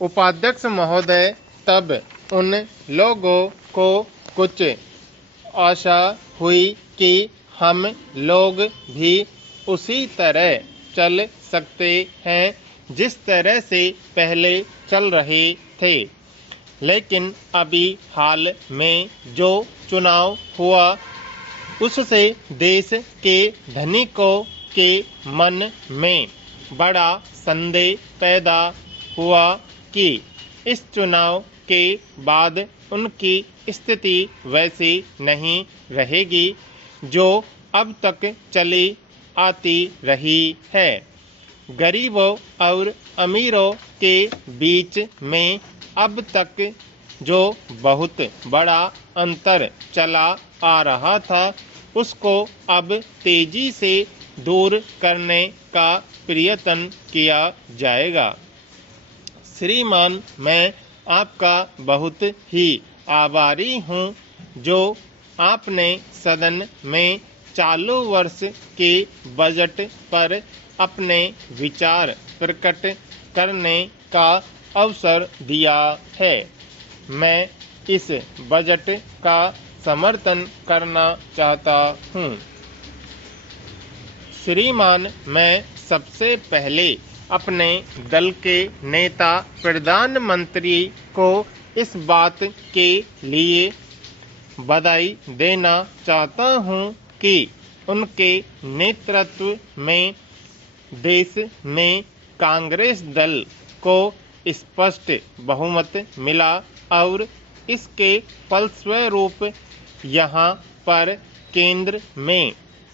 उपाध्यक्ष महोदय, तब उन लोगों को कुछ आशा हुई कि हम लोग भी उसी तरह चल सकते हैं जिस तरह से पहले चल रहे थे। लेकिन अभी हाल में जो चुनाव हुआ उससे देश के धनिकों के मन में बड़ा संदेह पैदा हुआ कि इस चुनाव के बाद उनकी स्थिति वैसी नहीं रहेगी जो अब तक चली आती रही है। गरीबों और अमीरों के बीच में अब तक जो बहुत बड़ा अंतर चला आ रहा था उसको अब तेजी से दूर करने का प्रयत्न किया जाएगा। श्रीमान, मैं आपका बहुत ही आभारी हूँ जो आपने सदन में चालू वर्ष के बजट पर अपने विचार प्रकट करने का अवसर दिया है। मैं इस बजट का समर्थन करना चाहता हूँ। श्रीमान, मैं सबसे पहले अपने दल के नेता प्रधानमंत्री को इस बात के लिए बधाई देना चाहता हूँ कि उनके नेतृत्व में देश में कांग्रेस दल को स्पष्ट बहुमत मिला और इसके फलस्वरूप यहाँ पर केंद्र में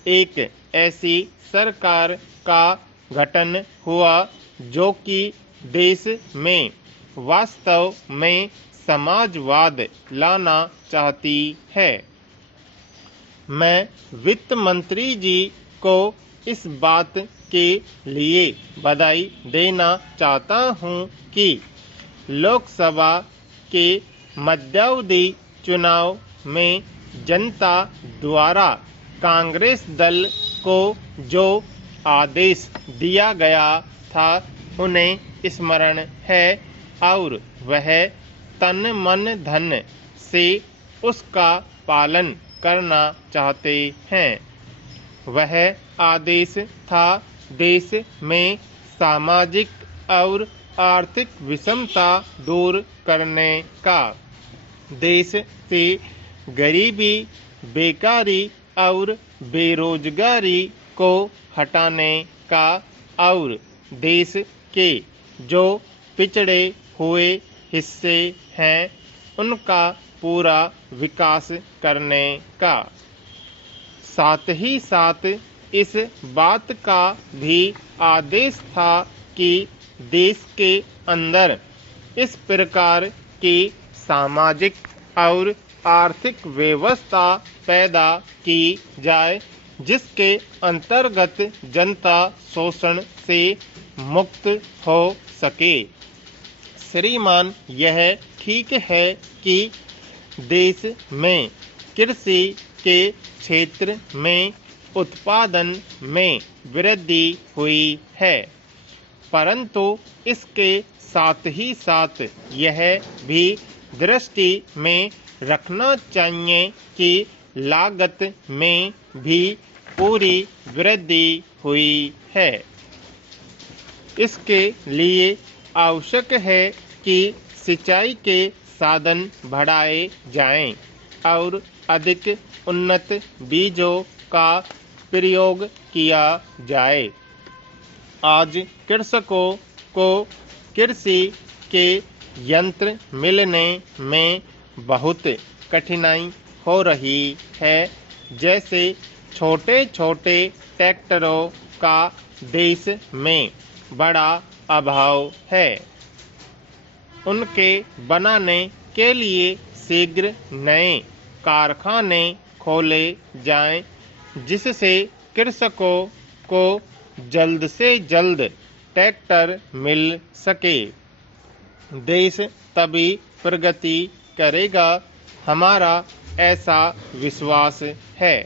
एक ऐसी सरकार का गठन हुआ जो कि देश में वास्तव में समाजवाद लाना चाहती है। मैं वित्त मंत्री जी को इस बात के लिए बधाई देना चाहता हूँ कि लोकसभा के मध्यावधि चुनाव में जनता द्वारा कांग्रेस दल को जो आदेश दिया गया था उन्हें स्मरण है और वह तन मन धन से उसका पालन करना चाहते हैं। वह आदेश था देश में सामाजिक और आर्थिक विषमता दूर करने का, देश से गरीबी, बेकारी और बेरोजगारी को हटाने का और देश के जो पिछड़े हुए हिस्से हैं उनका पूरा विकास करने का। साथ ही साथ इस बात का भी आदेश था कि देश के अंदर इस प्रकार की सामाजिक और आर्थिक व्यवस्था पैदा की जाए जिसके अंतर्गत जनता शोषण से मुक्त हो सके। श्रीमान, यह ठीक है कि देश में कृषि के क्षेत्र में उत्पादन में वृद्धि हुई है, परंतु इसके साथ ही साथ यह भी दृष्टि में रखना चाहिए कि लागत में भी पूरी वृद्धि हुई है। इसके लिए आवश्यक है कि सिंचाई के साधन बढ़ाए जाएं और अधिक उन्नत बीजों का प्रयोग किया जाए। आज कृषकों को कृषि के यंत्र मिलने में बहुत कठिनाई हो रही है। जैसे छोटे छोटे ट्रैक्टरों का देश में बड़ा अभाव है। उनके बनाने के लिए शीघ्र नए कारखाने खोले जाएं, जिससे कृषकों को जल्द से जल्द ट्रैक्टर मिल सके। देश तभी प्रगति करेगा, हमारा ऐसा विश्वास है।